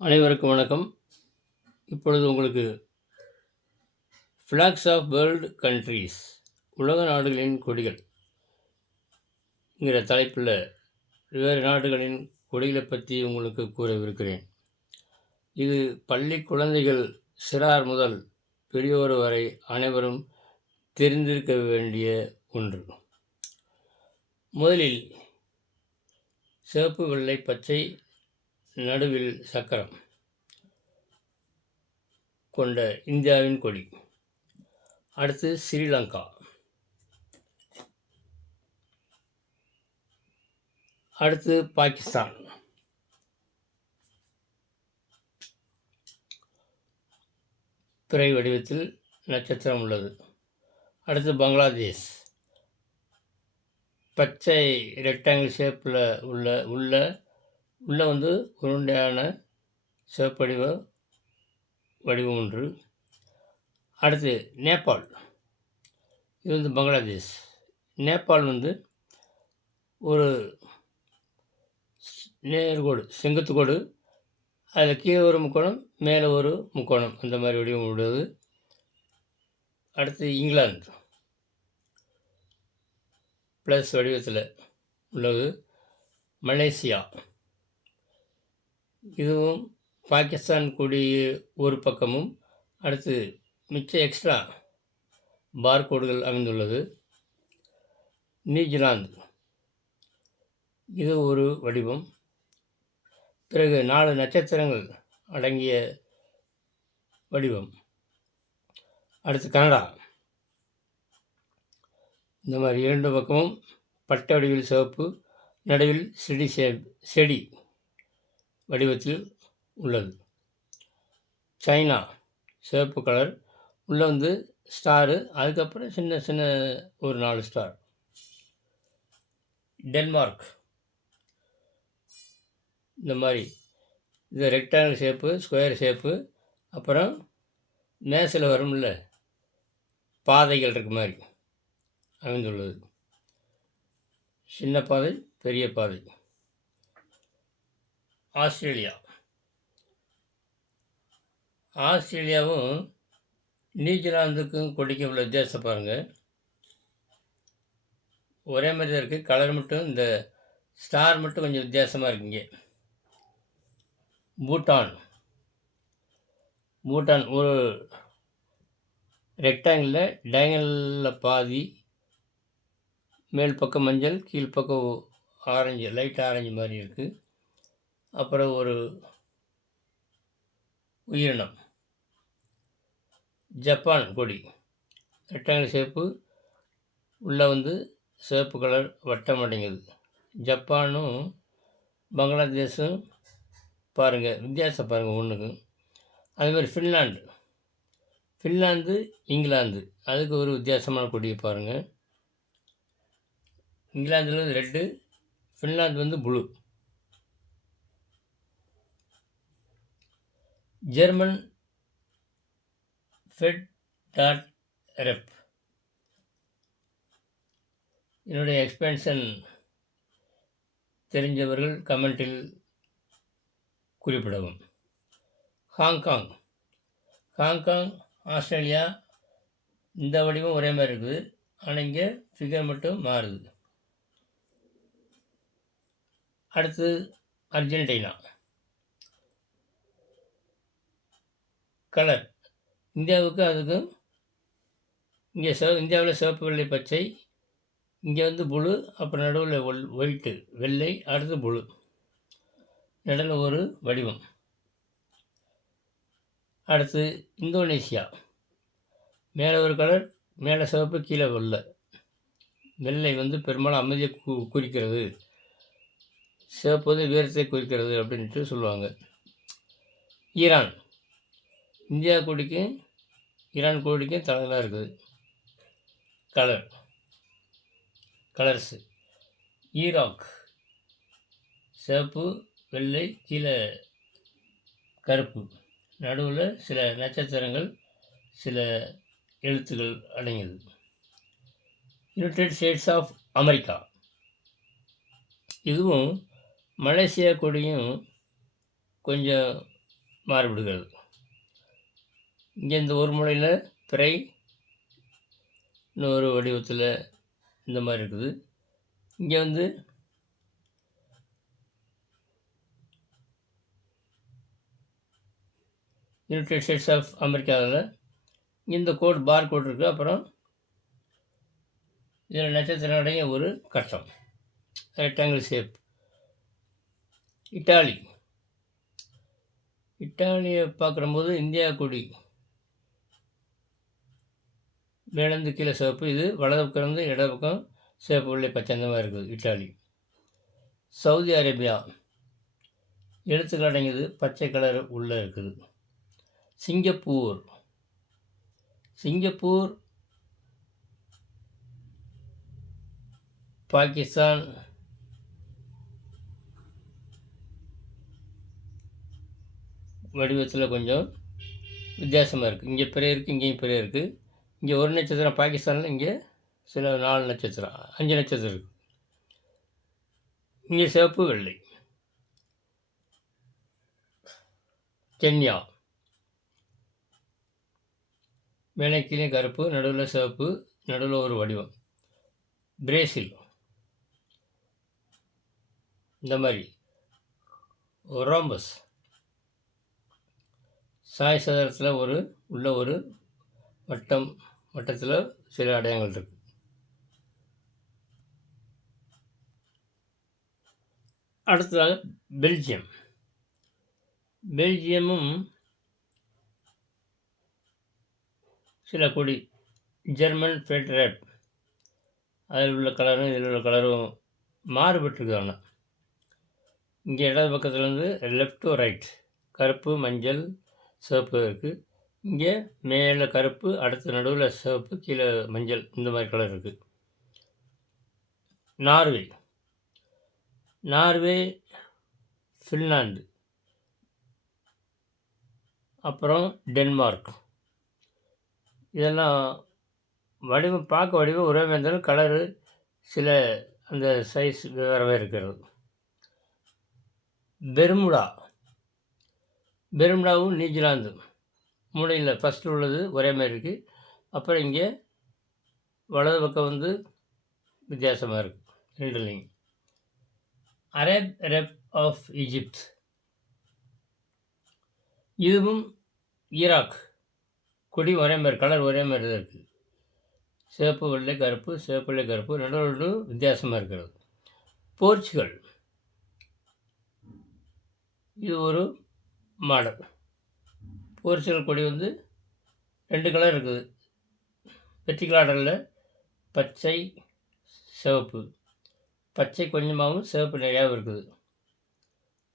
அனைவருக்கும் வணக்கம். இப்பொழுது உங்களுக்கு ஃபிளாக்ஸ் ஆஃப் வேர்ல்டு கண்ட்ரீஸ் உலக நாடுகளின் கொடிகள் தலைப்பில் வெவ்வேறு நாடுகளின் கொடிகளை பற்றி உங்களுக்கு கூறவிருக்கிறேன். இது பள்ளி குழந்தைகள் சிறார் முதல் பெரியோர் வரை அனைவரும் தெரிந்திருக்க வேண்டிய ஒன்று. முதலில் சிவப்பு, வெள்ளை, பச்சை, நடுவில் சக்கரம் கொண்ட இந்தியாவின் கொடி. அடுத்து ஸ்ரீலங்கா. அடுத்து பாகிஸ்தான். பிறை வடிவத்தில் நட்சத்திரம் உள்ளது. அடுத்து பங்களாதேஷ். பச்சை ரெக்டாங்கிள் ஷேப்பில் உள்ள உருண்டையான சிவப்படிவ வடிவம் ஒன்று. அடுத்து நேபாள். இது பங்களாதேஷ். நேபாள் ஒரு நேர்கோடு, செங்குத்துக்கோடு, அதில் கீழே ஒரு முக்கோணம், மேலே ஒரு முக்கோணம், அந்த மாதிரி வடிவம் உள்ளது. அடுத்து இங்கிலாந்து ப்ளஸ் வடிவத்தில் உள்ளது. மலேசியா. இதுவும் பாகிஸ்தான் கொடி ஒரு பக்கமும், அடுத்து மிச்ச எக்ஸ்ட்ரா பார்கோடுகள் அமைந்துள்ளது. நியூசிலாந்து. இது ஒரு வடிவம். பிறகு 4 நட்சத்திரங்கள் அடங்கிய வடிவம். அடுத்து கனடா. இந்த மாதிரி 2 பக்கமும் பட்டை வடிவில் சிவப்பு, நடுவில் செடி வடிவத்தில் உள்ளது. சைனா. சிவப்பு கலர், உள்ளே ஸ்டாரு, அதுக்கப்புறம் சின்ன சின்ன ஒரு 4 ஸ்டார். டென்மார்க். இந்த மாதிரி இது ரெக்டாங்கிள் ஷேப்பு, ஸ்கொயர் ஷேப்பு, அப்புறம் மேசில் வரும்ல பாதைகள் இருக்க மாதிரி அமைந்துள்ளது. சின்ன பாதை, பெரிய பாதை. ஆஸ்திரேலியா. ஆஸ்திரேலியாவும் நியூசிலாந்துக்கும் கொடிக்கும் உள்ள வித்தியாசம் பாருங்கள். ஒரே மாதிரி தான் இருக்குது. கலர் மட்டும், இந்த ஸ்டார் மட்டும் கொஞ்சம் வித்தியாசமாக இருக்குங்க. பூட்டான். ஒரு ரெக்டாங்கிளில் டயங்கலில் பாதி, மேல் பக்கம் மஞ்சள், கீழ்ப்பக்கம் ஆரஞ்சு, லைட் ஆரஞ்சு மாதிரி இருக்குது. அப்புறம் ஒரு உயிரினம். ஜப்பான் கொடி. ரெக்டாங்கிள் ஷேப்பு, உள்ளே சிவப்பு கலர் வட்டம் அடங்குது. ஜப்பானும் பங்களாதேஷும் பாருங்கள், வித்தியாசம் பாருங்கள் ஒன்றுக்கு. அதுமாதிரி ஃபின்லாந்து, இங்கிலாந்து, அதுக்கு ஒரு வித்தியாசமான கொடியை பாருங்கள். இங்கிலாந்தில் red, Finland blue. German FED.REP. என்னுடைய எக்ஸ்பென்ஷன் தெரிஞ்சவர்கள் கமெண்டில் குறிப்பிடவும். ஹாங்காங். ஆஸ்திரேலியா. இந்த வடிவம் ஒரே மாதிரி இருக்குது, ஆனால் இங்கே ஃபிகர் மட்டும் மாறுது. அடுத்து அர்ஜென்டினா. கலர் இந்தியாவுக்கு அதுக்கும், இங்கே இந்தியாவில் சிவப்பு, வெள்ளை, பச்சை, இங்கே புளு, அப்புறம் நடுவில் ஒயிட்டு, வெள்ளை, அடுத்து புளு, நடுவில் ஒரு வடிவம். அடுத்து இந்தோனேஷியா. மேலே ஒரு கலர், மேலே சிவப்பு, கீழே வெள்ளை பெரும்பாலும் அமைதியை குறிக்கிறது, சிவப்பு வீரத்தை குறிக்கிறது அப்படின்ட்டு சொல்லுவாங்க. ஈரான். இந்தியா கொடிக்கும் ஈரான் கொடிக்கும் தலைகளாக இருக்குது. கலர்ஸு. ஈராக். சிவப்பு, வெள்ளை, கீழே கருப்பு, நடுவில் சில நட்சத்திரங்கள், சில எழுத்துக்கள் அடங்கியது. United States of America. இதுவும் மலேசியா கொடியும் கொஞ்சம் மாறுபடுகிறது. இங்கே இந்த ஒரு மூலையில் பிறை இன்னொரு வடிவத்தில் இந்த மாதிரி இருக்குது. இங்கே வந்து யுனைடெட் ஸ்டேட்ஸ் ஆஃப் அமெரிக்காவில் இந்த கோட் பார் கோட் இருக்குது. அப்புறம் இதில் நட்சத்திரம் அடங்கிய ஒரு கட்டம், ரெக்டாங்கிள் ஷேப். இட்டாலியை பார்க்குறம்போது இந்தியா கொடி மேலேருந்து கீழே சிவப்பு, இது வலது பக்கம் இருந்து இடது பக்கம் சிவப்பு வெள்ளை பச்சை அந்த மாதிரி இருக்குது இட்டாலி. சவுதி அரேபியா எழுத்துக்கள் அடங்கியது, பச்சை கலர் உள்ளே இருக்குது. சிங்கப்பூர் பாகிஸ்தான் வடிவத்தில் கொஞ்சம் வித்தியாசமாக இருக்குது. இங்கே பிறை இருக்குது, இங்கேயும் பிறை இருக்குது. இங்கே ஒரு நட்சத்திரம் பாகிஸ்தானில், இங்கே சில 4 நட்சத்திரம் 5 நட்சத்திரம் இருக்குது. இங்கே சிவப்பு வெள்ளை. கென்யா மேலே கீழே கருப்பு, நடுவில் சிவப்பு, நடுவில் ஒரு வடிவம். பிரேசில் இந்த மாதிரி ரோம்பஸ் சாய் சதுரத்தில் உள்ள ஒரு வட்டத்தில் சில அடையாளங்கள் இருக்குது. அடுத்ததாக பெல்ஜியமும் சில கொடி. ஜெர்மன் ஃபெடரேட், அதில் உள்ள கலரும் இதில் உள்ள கலரும் மாறுபட்டுருக்கு. ஆனால் இங்கே இடது பக்கத்துலேருந்து லெஃப்ட் டு ரைட் கருப்பு, மஞ்சள், சிவப்பு இருக்குது. இங்கே மேலே கருப்பு, அடுத்த நடுவில் சிவப்பு, கீழே மஞ்சள், இந்த மாதிரி கலர் இருக்குது. நார்வே, ஃபின்லாந்து, அப்புறம் டென்மார்க். இதெல்லாம் பார்க்க வடிவம் ஒரே மாதிரி இருந்தாலும் கலரு சில அந்த சைஸ் வேறவே இருக்கிறது. பெர்முடாவும் நியூசிலாந்து மூலையில் ஃபஸ்ட்டில் உள்ளது ஒரே மாதிரி இருக்குது. அப்புறம் இங்கே வலது பக்கம் வந்து வித்தியாசமாக இருக்குது ரெண்டுலேயும். அரேப் ஆஃப் ஈஜிப்ட், இதுவும் ஈராக் கொடி ஒரே மாதிரி, கலர் ஒரே மாதிரி தான் இருக்குது. சிவப்பு வெள்ளை கருப்பு, சிவப்பு வெள்ளை கருப்பு, நடுவில் வித்தியாசமாக இருக்கிறது. போர்ச்சுகல், இது ஒரு மாடல். போர்ச்சுகல் கொடி வந்து 2 கலர் இருக்குது. வெர்டிகல் ஆர்டரில் பச்சை, சிவப்பு, பச்சை கொஞ்சமாகவும் சிவப்பு நிறையாவும் இருக்குது.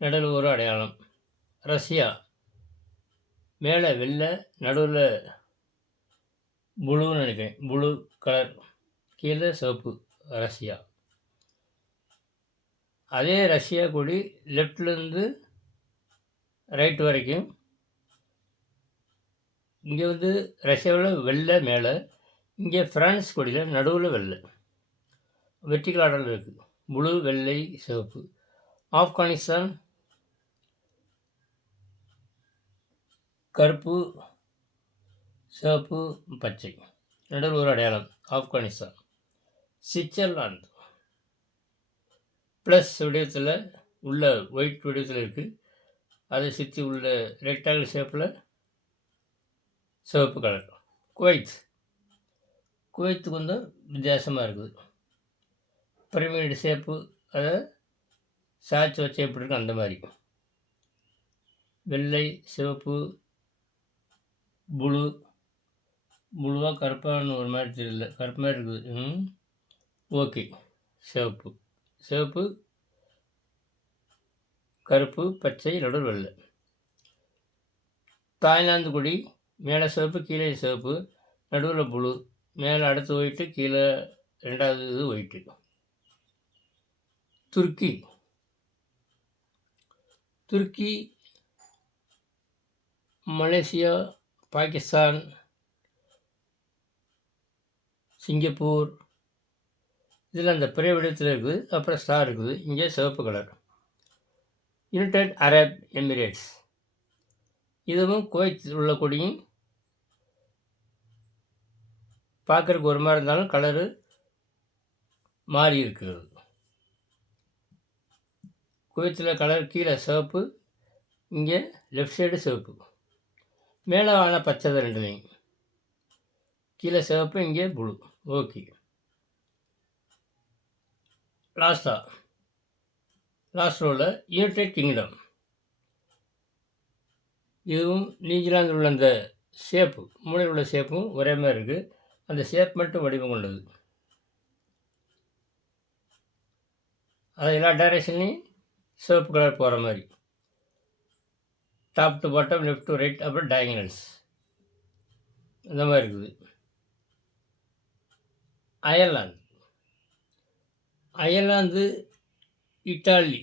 நடுவில் ஒரு அடையாளம். ரஷ்யா மேலே வெள்ளை, நடுவில் ப்ளூன்னு நினைக்கிறேன், ப்ளூ கலர், கீழே சிவப்பு. ரஷ்யா, அதே ரஷ்யா கொடி லெஃப்ட்லேருந்து ரைட் வரைக்கும். இங்கே வந்து ரஷ்யாவில் வெள்ளை மேலே, இங்கே ஃப்ரான்ஸ் கொடியில் நடுவில் வெள்ளை, வெர்டிகல் ஆர்டரில் இருக்குது. ப்ளூ, வெள்ளை, சிவப்பு. ஆப்கானிஸ்தான் கருப்பு, சிவப்பு, பச்சை, நடுவில் ஒரு அடையாளம். ஆப்கானிஸ்தான். சுவிட்சர்லாந்து ப்ளஸ் வடிவத்தில் உள்ள ஒயிட் வடிவத்தில் இருக்குது. அதை சுற்றி உள்ள ரெக்டாங்கிள் ஷேப்பில் சிவப்பு கலர். குவைத்து கொஞ்சம் வித்தியாசமாக இருக்குது. பிரமிடு ஷேப்பு, அதை சாய்ச்சி வச்சு எப்படி இருக்குது அந்த மாதிரி. வெள்ளை, சிவப்பு, ப்ளூவாக கருப்பான ஒரு மாதிரி தெரியல, கருப்பு மாதிரி இருக்குது. ஓகே. சிவப்பு, கருப்பு, பச்சை, நடுவில் வெள்ளை. தாய்லாந்து கொடி மேலே சிவப்பு, கீழே சிவப்பு, நடுவில் ப்ளூ, மேலே அடுத்து ஒயிட்டு, கீழே ரெண்டாவது இது ஒயிட்டு. துருக்கி, மலேசியா, பாகிஸ்தான், சிங்கப்பூர், இதில் அந்த பிறை வடிவத்தில் இருக்குது. அப்புறம் ஸ்டார் இருக்குது. இங்கே சிவப்பு கலர். யுனைடெட் அரப் எமிரேட்ஸ், இதுவும் குவைத்தில் உள்ள கொடியும் பார்க்கறதுக்கு ஒரு மாதிரி இருந்தாலும் கலரு மாறி இருக்கிறது. குவைத்தில் கலர் கீழே சிவப்பு, இங்கே லெஃப்ட் சைடு சிவப்பு, மேலே ஆன பச்சை தான் ரெண்டுலேயும். கீழே சிவப்பு, இங்கே ப்ளூ. ஓகே. லாஸ்ட் ரோவில் யுனைடெட் கிங்டம். இதுவும் நியூசிலாந்தில் உள்ள அந்த ஷேப்பு, மூலையில் உள்ள ஷேப்பும் ஒரே மாதிரி இருக்குது. அந்த ஷேப் மட்டும் வடிவம் கொண்டது. அது எல்லா டைரெக்ஷன்லேயும் சிவப்பு கலர் போகிற மாதிரி. Top to bottom, left to right, அப்புறம் டயகனல்ஸ் இந்த மாதிரி இருக்குது. அயர்லாந்து இட்டாலி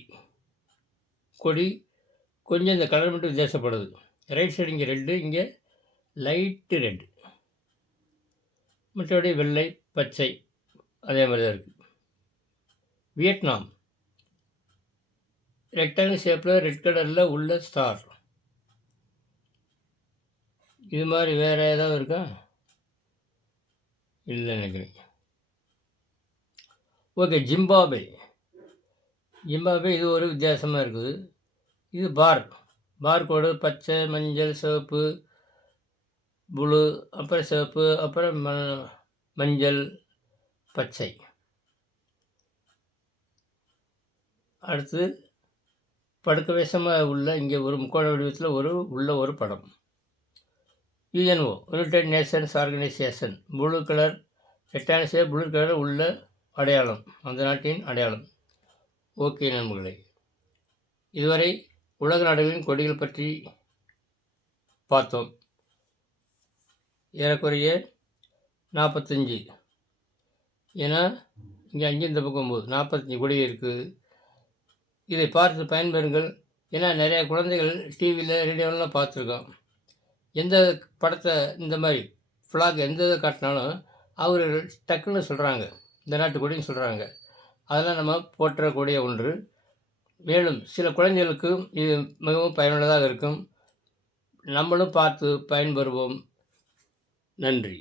கொடி கொஞ்சம் இந்த கலர் மட்டும் வித்தியாசப்படுது. ரைட் சைடு இங்கே ரெட்டு, இங்கே லைட்டு ரெட்டு, மற்றபடி வெள்ளை பச்சை அதே மாதிரி தான் இருக்குது. வியட்நாம் ரெக்டாங்கிள் ஷேப்பில் ரெட் கலரில் உள்ள ஸ்டார். இது மாதிரி வேறு ஏதாவது இருக்கா? இல்லை நினைக்கிறேன். ஓகே. ஜிம்பாப்வே இது ஒரு வித்தியாசமாக இருக்குது. இது பார்கோடு பச்சை, மஞ்சள், சிவப்பு, ப்ளூ, அப்புறம் சிவப்பு, அப்புறம் மஞ்சள், பச்சை. அடுத்து படுக்க வேஷமாக உள்ள இங்கே ஒரு முக்கோண வடிவத்தில் உள்ள ஒரு படம். UNO United Nations organisation. Blue colour rectangle shape, blue colour உள்ள அடையாளம், அந்த நாட்டின் அடையாளம். ஓகே நண்பர்களே, இதுவரை உலக நாடுகளின் கொடிகள் பற்றி பார்த்தோம். ஏறக்குறைய 45, ஏன்னா இங்கே 5 இந்த பக்கம் 9, 45 கொடி இருக்குது. இதை பார்த்து பயன்பெறுங்கள். ஏன்னா நிறைய குழந்தைகள் டிவியில் ரேடியோலாம் பார்த்துருக்கோம். எந்த படத்தை இந்த மாதிரி ஃப்ளாக் எந்த இதை காட்டினாலும் அவர்கள் டக்குன்னு சொல்கிறாங்க, இந்த நாட்டு கொடின்னு சொல்கிறாங்க. அதெல்லாம் நம்ம போற்றக்கூடிய ஒன்று. மேலும் சில குழந்தைகளுக்கு இது மிகவும் பயனுள்ளதாக இருக்கும். நம்மளும் பார்த்து பயன்பெறுவோம். நன்றி.